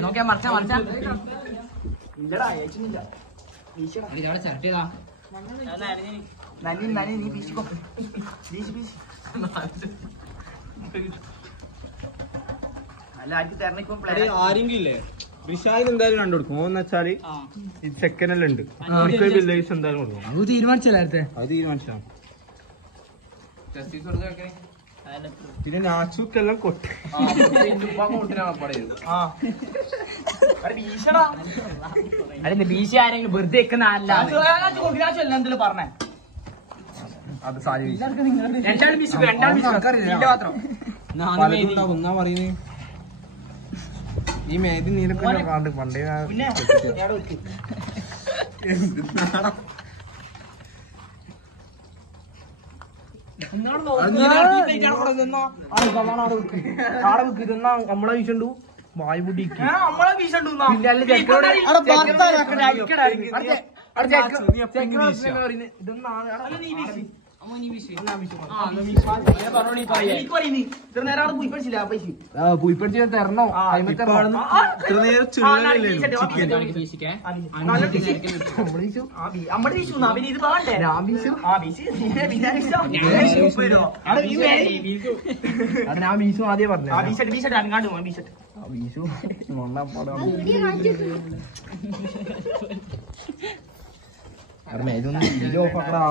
നോക്കിയാ മറിച്ച ആരെങ്കിലും ഇല്ലേ വിശാൽ എന്തായാലും കണ്ടുകൊടുക്കും എന്ന് വെച്ചാല് ഈ സെക്കൻഡ് ഉണ്ട് എന്തായാലും കൊടുക്കും അത് തീരുമാനിച്ചല്ലേ അത് തീരുമാനിച്ചാണ് പിന്നെ നാച്ചുക്കെല്ലാം കൊട്ട് ബീശ ആരെങ്കിലും വെറുതെ എന്തെങ്കിലും പറഞ്ഞേ അത് സാധ്യത ഒന്നാ പറയുന്നേ ഈ മേതി നീലൊക്കെ കാണ്ട് പണ്ടേ നമ്മളെ വീശണ്ടു വായു പൊടിക്ക് പൂയിപ്പടിച്ച് തരണോ ഞാൻ വീശു ആദ്യം പറഞ്ഞു വീശു മേതൊന്നും ഓഫ് ആക്കടാ.